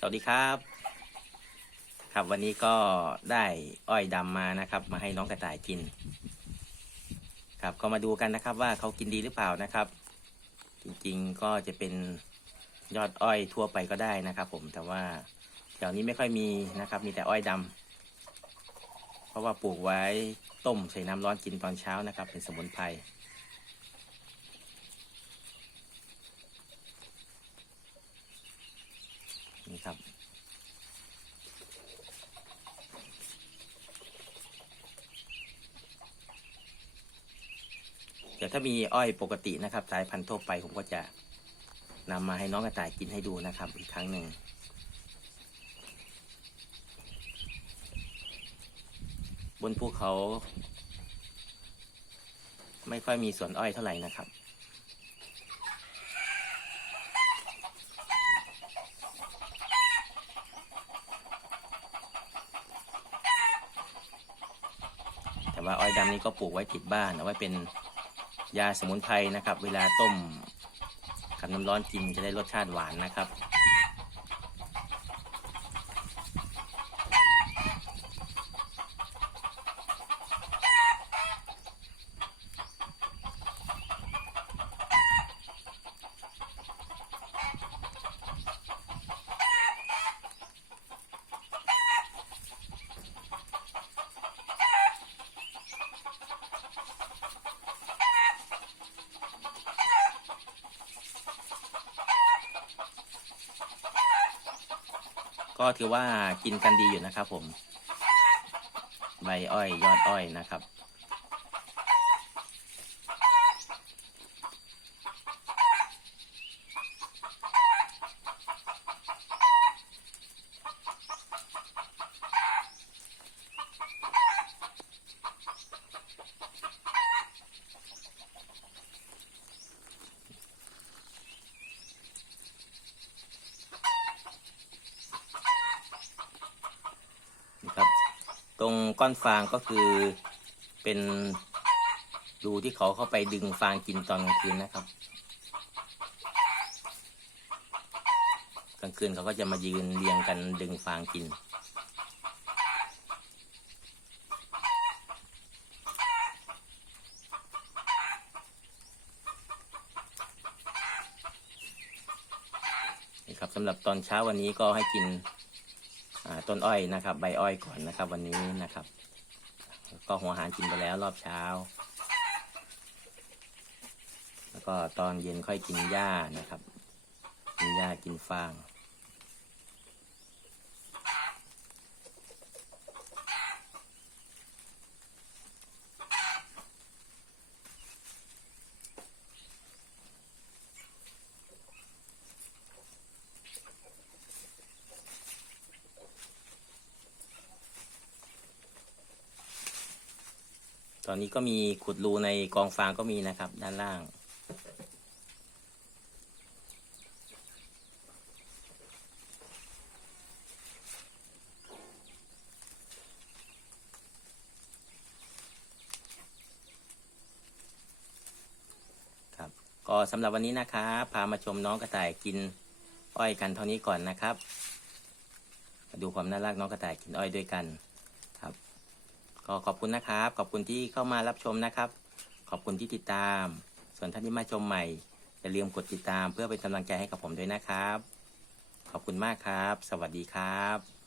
สวัสดีครับ ครับวันนี้ก็ได้อ้อยดำมานะครับ มาให้น้องกระต่ายกิน ครับก็มาดูกันนะครับ ว่าเขากินดีหรือเปล่านะครับ จริงๆก็จะเป็นยอดอ้อยทั่วไปก็ได้นะครับ ผมแต่ว่าแถวนี้ไม่ค่อยมีนะครับ มีแต่อ้อยดำเพราะว่าปลูกไว้ต้มใส่น้ำร้อนกินตอนเช้านะครับ เป็นสมุนไพร ครับ เดี๋ยวถ้ามีอ้อยปกตินะครับ สายพันธุ์ทั่วไปผมก็จะนำมาให้น้องกระต่ายกินให้ดูนะครับ อีกครั้งหนึ่งบนภูเขา ไม่ค่อยมีสวนอ้อยเท่าไหร่นะครับ ว่าอ้อยดำนี้ก็ปลูกไว้ติดบ้านเอาไว้เป็นยาสมุนไพรนะครับ เวลาต้มกับน้ำร้อนกินจะได้รสชาติหวานนะครับ ก็ถือว่ากินกันดีอยู่นะครับผม ใบอ้อยยอดอ้อยนะครับ ตรงก้อนฟางก็คือเป็นรูที่เขาเข้าไปดึงฟางกินตอนกลางคืนนะครับ กลางคืนเขาก็จะมายืนเรียงกันดึงฟางกิน นี่ครับสำหรับตอนเช้าวันนี้ก็ให้กิน ต้นอ้อยนะครับ ใบอ้อยก่อนนะครับ วันนี้นะครับ ก็หัวหารกินไปแล้วรอบเช้า แล้วก็ตอนเย็นค่อยกินหญ้านะครับ กินหญ้ากินฟาง ตอนนี้ก็มีขุดรูในกองฟางก็มีนะครับ ด้านล่าง ครับ ก็สำหรับวันนี้นะครับพามาชมน้องกระต่ายกินอ้อยกันเท่านี้ก่อนนะครับ มาดูความน่ารักน้องกระต่ายกินอ้อยด้วยกัน ก็ขอบคุณนะครับ ขอบคุณที่เข้ามารับชมนะครับ ขอบคุณที่ติดตาม ส่วนท่านที่มาชมใหม่อย่าลืมกดติดตามเพื่อเป็นกำลังใจให้กับผมด้วยนะครับ ขอบคุณมากครับ สวัสดีครับ